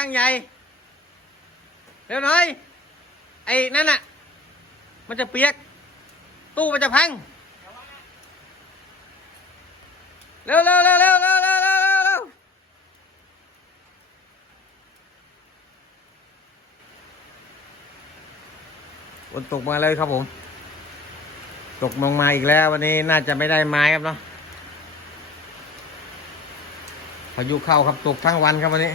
ช่างใหญ่เร็วหน่อย ไอ้นั่นน่ะ มันจะเปียก ตู้มันจะพังเร็วเร็วเร็วเร็วเร็วเร็วเร็วเร็วเร็วฝนตกมาเลยครับผม ตกลงมาอีกแล้ว วันนี้น่าจะไม่ได้ไม้ครับเนาะพายุเข้าครับตกทั้งวันครับวันนี้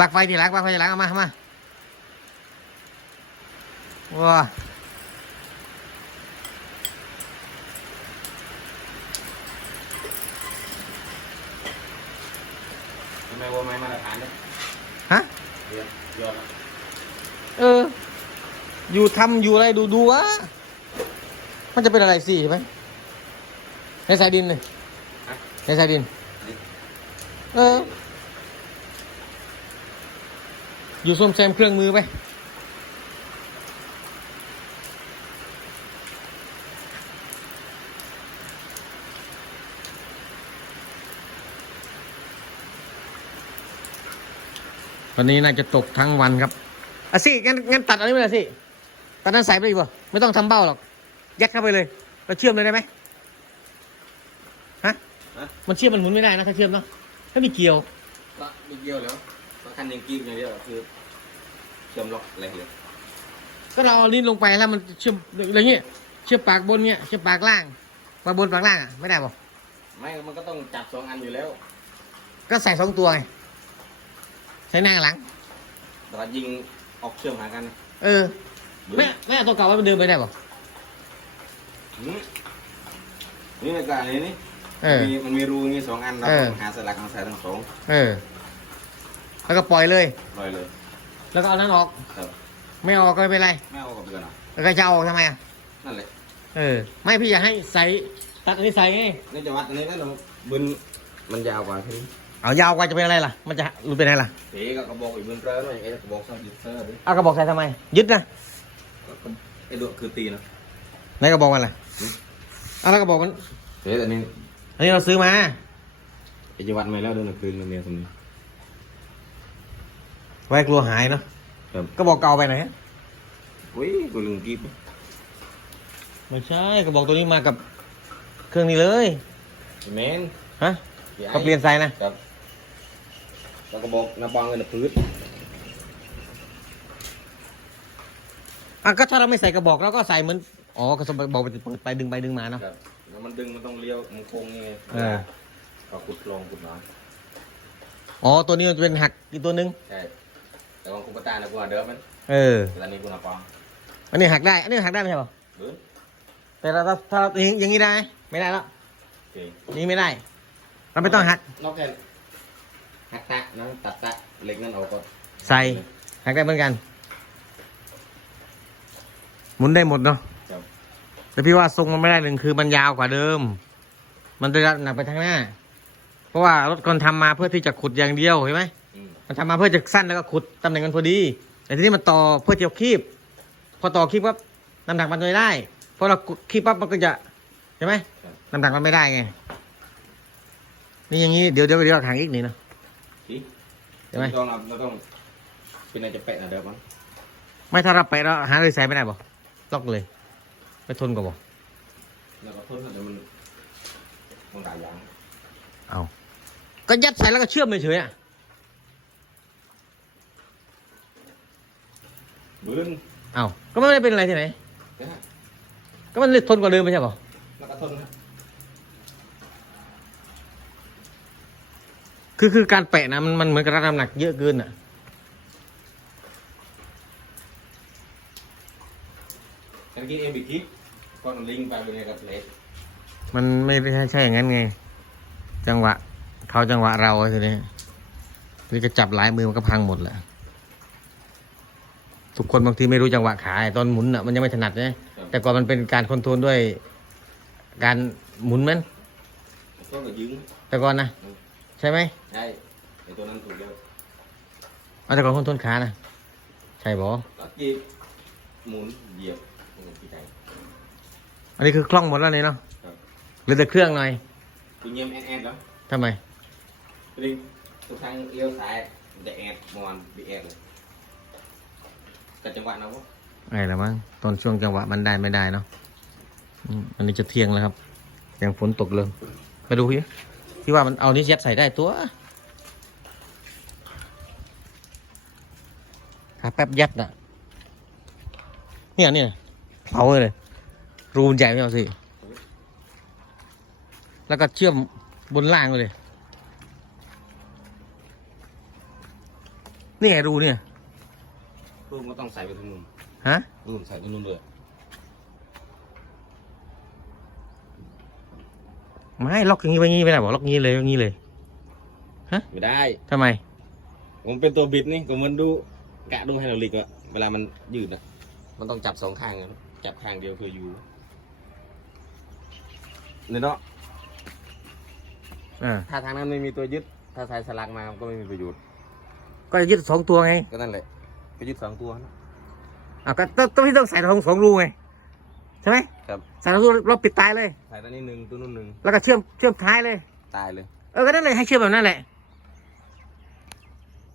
ลักไฟทีหลังปลักไฟทีหลังเอามาเอามาว้าทำไมว่าไม้มาตรฐานเนี่ยฮะเรียนยอดละเออ อยู่ทำอยู่อะไรดูดูวะมันจะเป็นอะไรสิใช่ไหมในสายดินเลยในสายดิน เออ อยู่ส้มแซมเครื่องมือไปวันนี้น่าจะตกทั้งวันครับอะสิงั้นงั้นตัดอันนี้ไปเลยสิตัดนั้นใส่ไปอีกป่ะไม่ต้องทำเบ้าหรอก ยัดเข้าไปเลยเราเชื่อมเลยได้ไหมฮะฮะ มันเชื่อมมันหมุนไม่ได้นะถ้าเชื่อมเนาะถ้ามีเกลียวก็มีเกี่ยวแล้ว ก็คันยังกีบอย่างเดียวคือเชื่อมล็อกอะไรเงี้ยก็เราเอาลิ้นลงไปแล้วมันเชื่อมอะไรเงี้ยเชื่อมปากบนเงี้ยเชื่อมปากล่างปากบนปากล่างอะไม่ได้ป่ะไม่มันก็ต้องจับสองอันอยู่แล้ว ก็ใส่สองตัวไงใช้หน้ากับหลังแต่ว่ายิงออกเชื่อมหากันนะเออแม่แม่เอาตัวเก่าไว้มันเดินไปได้ป่ะหืมนี่ในการนี้นี่เออ มีมันมีรูนี่สองอันเราเออต้องหาสลักมาใส่ทั้งสอง เออ แล้วก็ปล่อยเลย ลอยเลย แล้วก็เอานั้นออก ครับ ไม่ออกก็ไม่เป็นไร ไม่เอากับเพื่อนอะแล้วก็จะเอาออกทำไมอะ นั่นแหละเออ ไม่พี่อยากให้ใส่ตัดอันนี้ใส่ไง นี่จะวัดอันนี้แล้วเราบึนมันยาวกว่าที่เอายาวกว่าจะเป็นอะไรล่ะ มันจะหรือเป็นอะไรล่ะ เสีกับกระบอกอีกบึนเตอร์หน่อยไอ้กระบอกซ่อนยึดเตอร์ดิเอากระบอกใส่ทำไม ยึดนะไอ้ดวคือตีนะไหนกระบอกมันล่ะเอาแล้วกระบอกมันเสียแต่นี่อันนี้เราซื้อมาไอ้จะวัดไม่แล้วเดินคืนมันเมียตรงนี้ ไว้กลัวหายเนาะครับกระบอกเก่าไปไหนฮะอุ้ยกูลืมกีบไม่ใช่กระบอกตัวนี้มากับเครื่องนี้เลยแมนฮะก็เปลี่ยนไซส์นะครับแล้วก็บอกน้ำบางเงินพื้นอะก็ถ้าเราไม่ใส่กระบอกเราก็ใส่เหมือนอ๋อกระบอกมันจะเปิดไปดึงไปดึงมาเนาะครับแล้วมันดึงมันต้องเลี้ยวมันโค้งนี่ไงเออก็ขุดลงขุดน้อ๋อตัวนี้มันจะเป็นหักอีกตัวนึงำใช่ แต่ของคุปตาเนี่ยกูเอาเดิมมันเออ แต่ตอนนี้กูน้ำบางอันนี้หักได้ อันนี้หักได้ไม่ใช่เปล่าเบื้อแต่เราถ้าถ้าเราอย่างอย่างนี้ได้ไหมไม่ได้แล้วโอเคนี่ไม่ได้ เราไม่ต้องหัก นอกแค่หักตะนั่นตัดตะเหล็กนั่นออกก่อนใส่หักได้เหมือนกัน หมุนได้หมดเนาะ ครับแต่พี่ว่าทรงมันไม่ได้หนึ่งคือมันยาวกว่าเดิม มันจะหนักไปทางหน้า เพราะว่ารถคนทำมาเพื่อที่จะขุดอย่างเดียวเห็นไหมอื มมันทำมาเพื่อจะสั้นแล้วก็ขุดตำแหน่งมันพอดี แต่ทีนี้มันต่อเพื่อจะคีบ พอต่อคีบปั๊บน้ำหนักมันไม่ได้พอเราคีบปั๊บมันก็จะใช่ไหมครับน้ำหนักมันไม่ได้ไง นี่อย่างนี้เดี๋ยวเดี๋ยวเดี๋ยวหางอีกนี่เนาะอีใช่ไหมต้องเราเราต้องเป็นอะไรจะแปะนะเดิมมั้งไม่ถ้าเราไปแล้วหาเลยใส่ไม่ได้บ่ล็อกเลยไม่ทนก็บ่แล้วก็ทนแต่มันมันหลายอย่างเอาก็ยัดใส่แล้วก็เชื่อมเฉยๆอะ เบื้นเอาก็ไม่ได้เป็นอะไรที่ไหน นะฮะก็มันทนกว่าเดิมไม่ใช่ป่ะแล้วก็ทนนะคือคือการแปะนะมันมันเหมือนกับรับน้ำหนักเยอะเกินอะ แต่เมื่อกี้เอ็มบิคิก้อนลิงไปเป็นไงกับเล็กมันไม่ใช่ใช่อย่างนั้นไง จังหวะ เขาจังหวะเราทีนี้คือจะจับหลายมือมันก็พังหมดแหละ ทุกคนบางทีไม่รู้จังหวะขาไอ้ตอนหมุนอะมันยังไม่ถนัดนะแต่ก่อนมันเป็นการคอนโทรลด้วย การหมุนมันก็กระยึงแต่ก่อนนะใช่ไหมใช่ไอตัวนั้นถูกเดียวเอาแต่ก่อนคอนโทรลขานะใช่บอแล้วจีบหมุนเหยียบโอ้โหพี่ใจอันนี้คือคล่องหมดแล้วนี่เนาะครับเหลือแต่เครื่องหน่อยคุณเยี่ยมแอดแอดแล้วทำไมดิทุกครั้งเลี้ยวซ้ายมันจะแอดมอนบีแอดเลย แต่จังหวะนะวะไงละมั้งตอนช่วงจังหวะมันได้ไม่ได้เนาะอืมอันนี้จะเที่ยงแล้วครับยังฝนตกเลยไปดูพี่ที่ว่ามันเอานี้ยัดใส่ได้ตัวขาแป๊บยัดน่ะเนี่ยเนี่ยเผาเลยรูมันใหญ่ไม่เอาสิแล้วก็เชื่อมบนล่างเลยนี่ไงรูเนี่ย รูมก็ต้องใส่ไปตรงนู้นฮะรูมใส่ตรงนู้นเลยไม่ล็อกอย่างนี้ไว้งี้ไม่ได้บอกล็อกงี้เลยอย่างนี้เลยไม่ได้ทำไม ผมเป็นตัวบิดนี่ก็เหมันดูกะดูไฮดรอลิกอะเวลามันยืดอะมันต้องจับสองข้างอะจับข้างเดียวคืออยู่เนี่ยเนาะอ่าถ้าทางนั้นไม่มีตัวยึด ถ้าใส่สลักมามันก็ไม่มีประโยชน์ก็จะยึดสองตัวไงก็นั่นแหละ ไปยึดสองตัวนะ อะก็ต้องต้องที่ต้องใส่ทองสองรูไงใช่ไหมครับ ใส่ทองรูเราปิดตายเลย ใส่ตัวนี้หนึ่งตัวนู้นหนึ่งแล้วก็เชื่อมเชื่อมท้ายเลย ตายเลย เออก็นั่นเลยให้เชื่อมแบบนั้นแหละ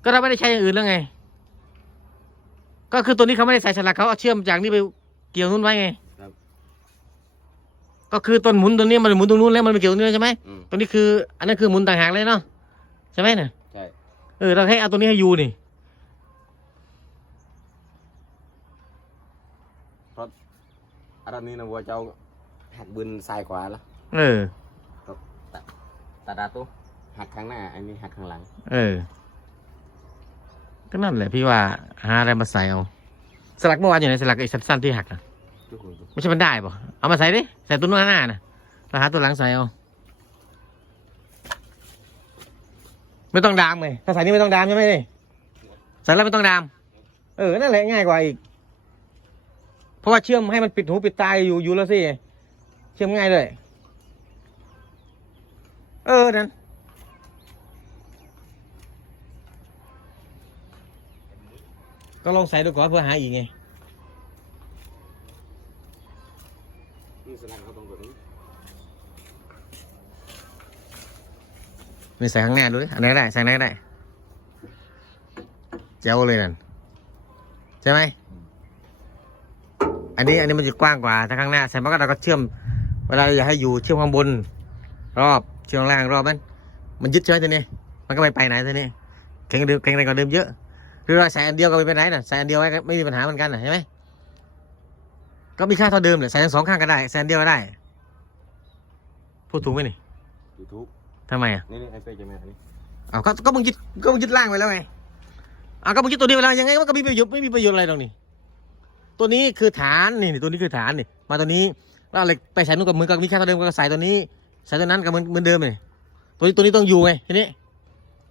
ก็เราไม่ได้ใช้อย่างอื่นแล้วไง ก็คือตัวนี้เขาไม่ได้ใส่ฉลักเขาเอาเชื่อมจากนี้ไปเกี่ยวนู้นไว้ไงครับ ก็คือต้นหมุนตัวนี้มันหมุนตรงนู้นแล้วมันไปเกี่ยวตรงนี้ใช่ไหมอืมตัวนี้คือ อันนั้นคือหมุนต่างหากเลยเนาะใช่ไหมเนี่ยใช่ เออเราให้เอาตัวนี้ให้ยูนี่ อันนี้นะวัวเจ้าหักบืนซ้ายขวาละเออ ตาดาตุหักข้างหน้าอันนี้หักข้างหลังเออ ก็นั่นแหละพี่ว่าหาอะไรมาใส่เอา สลักเมื่อวานอยู่ในสลักไอ้สั้นๆที่หักอะทุกคนดูไม่ใช่มันได้ป่ะเอามาใส่ดิ ใส่ตัวหน้าหน้าน่ะแล้วหาตัวหลังใส่เอา ไม่ต้องดามเลยถ้าใส่นี่ไม่ต้องดามใช่ไหมดิใส่แล้วไม่ต้องดาม เออ นั่นแหละง่ายกว่าอีก เพราะว่าเชื่อมให้มันปิดหูปิดตายอยู่อยู่แล้วสิ เชื่อมง่ายเลย เออ นั่น ก็ลองใส่ดูก่อนเพื่อหาอีกไงนี่สลักเขาตรงตัวนี้นี่ใส่ข้างหน้าดูดิอันไหนได้ ใส่อันไหนได้ เจ้าเลยนั่น ใช่ไหม อันนี้อันนี้มันจะกว้างกว่าถ้าข้างหน้าใส่มันก็เราก็เชื่อม เวลาเราอยากให้อยู่เชื่อมข้างบน รอบเชื่อมข้างล่างรอบมันมันยึดใช่ไหมตัวนี้มันก็ไม่ไปไหนตัวนี้แข็งเดิมแข็งแรงกว่าเดิมเยอะหรือเราใส่อันเดียวก็ไม่เป็นไรน่ะใส่อันเดียวไว้ก็ไม่มีปัญหาเหมือนกันน่ะใช่ไหมก็มีค่าเท่าเดิมเลยใส่ทั้งสองข้างก็ได้ใส่อันเดียวก็ได้พูดถูกไหมนี่ยูทูบทำไมอะนี่นี่ไอเฟย์จะมาอันนี้เอาก็ก็มึงยึดก็มึงยึดล่างไปแล้วไงเอาก็มึงยึดตัวนี้ไปแล้วยังไงมันก็มีประโยชน์ไม่มีประโยชน์อะไรตรงนี้ ตัวนี้คือฐานนี่นี่ตัวนี้คือฐานนี่มาตัวนี้แล้วเอาเหล็กไปใส่นู่นกับมือก็มีแค่เท่าเดิมก็ใส่ตัวนี้ใส่ตัวนั้นกับเหมือนเหมือนเดิมเลยตัวนี้ตัวนี้ต้องอยู่ไงทีนี้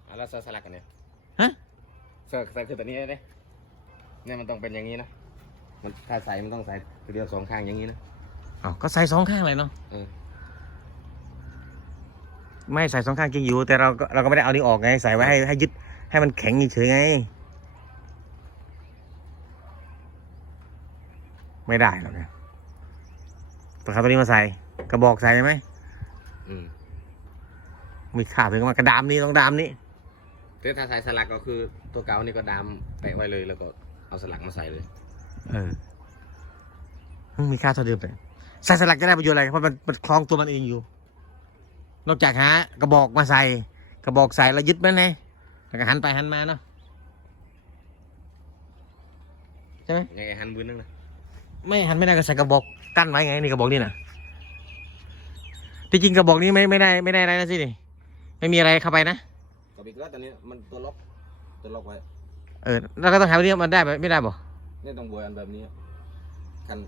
อะแล้วใส่สลักกันเนี่ยฮะใส่ใส่คือตัวนี้ได้เนี่ยเนี่ยมันต้องเป็นอย่างนี้นะมันถ้าใส่มันต้องใส่คือเดียวสองข้างอย่างนี้นะเอาก็ใส่สองข้างเลยเนาะเออไม่ใส่สองข้างจริงอยู่ แต่เราก็เราก็ไม่ได้เอานี้ออกไงใส่ไว้ให้ให้ยึดให้มันแข็งเฉยๆไง ไม่ได้หรอกเนี่ยต้องเอาตัวนี้มาใส่กระบอกใส่ไหมอืมมีข่าวถึงว่ากระดามนี้ต้องดามนี้แต่ถ้าใส่สลักก็คือตัวเก่านี่ก็ดามแปะไว้เลยแล้วก็เอาสลักมาใส่เลย เอออืมมีค่าเท่าเดิมเลยใส่สลักจะได้ประโยชน์อะไรเพราะมันมันคล้องตัวมันเองอยู่ นอกจากหากระบอกมาใส่ กระบอกใส่แล้วยึดมันไงแล้วก็หันไปหันมาเนาะใช่ไหมยังไงหันบืนนึงนะ ไม่หันไม่ได้ก็ใส่กระบอกกั้นไว้ไงนี่กระบอกนี่นะที่จริงกระบอกนี้ไม่ไม่ได้ไม่ได้อะไรนะสินี่ไม่มีอะไรเข้าไปนะกับอีกแล้วตอนนี้มันตัวล็อกตัวล็อกไว้เออแล้วก็ต้องหาวิธีมันได้ไหมไม่ได้บ่เนี่ยต้องบวยอันแบบนี้กัน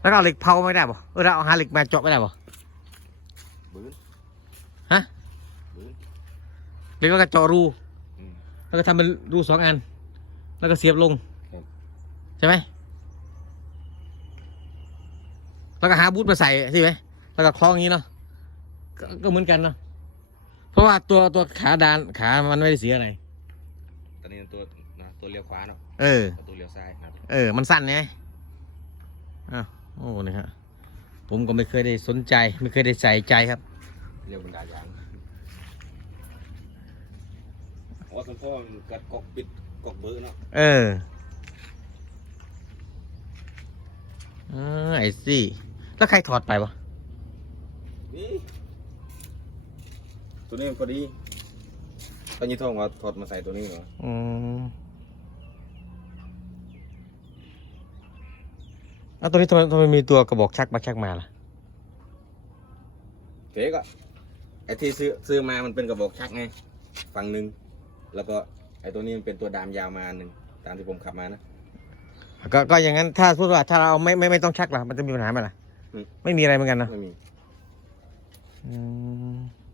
แล้วก็เอาเหล็กเผาไม่ได้บ่เออเราเอาหาเหล็กมาเจาะไม่ได้บ่บืนฮะบืนเหล็กแล้วก็เจาะรูอืมแล้วก็ทำเป็นรูสองอัน แล้วก็เสียบลงครับใช่ไหม แล้วก็หาบูทมาใส่ใช่ไหมแล้วก็คล้องอย่างนี้เนาะกก็เหมือนกันเนาะเพราะว่าตัวตัวขาดานขามันไม่ได้เสียอะไรตอนนี้ตัวนะตัวเลี้ยวขวาเนาะเออกับตัวเลี้ยวซ้ายนะครับเออ มันสั้นไงอ้าวโอ้นี่ฮะผมก็ไม่เคยได้สนใจ ไม่เคยได้ใส่ใจครับเรียกบรรดายางว่าเป็นพ่อมันกัดกอกปิดกอกเบอร์เนาะเออเออไอ้สิ แล้วใครถอดไปวะนี่ตัวนี้มันพอดีตอนนี้ท่องว่าถอดมาใส่ตัวนี้เหรออืมแล้วตัวนี้ทำไมทำไมมีตัวกระบอกชักมาชักมาล่ะเก๋ก็ไอ้ที่ซื้อซื้อมามันเป็นกระบอกชักไงฝั่งหนึ่งแล้วก็ไอ้ตัวนี้มันเป็นตัวดามยาวมาอันหนึ่งตามที่ผมขับมานะ ก็ก็อย่างนั้นถ้าพูดว่าถ้าเราไม่ไม่ไม่ต้องชักล่ะมันจะมีปัญหาไหมล่ะ อืม ไม่มีอะไรเหมือนกันเนอะไม่มีอืม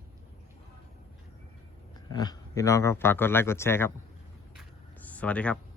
อะพี่น้องก็ฝากกดไลค์กดแชร์ครับ สวัสดีครับ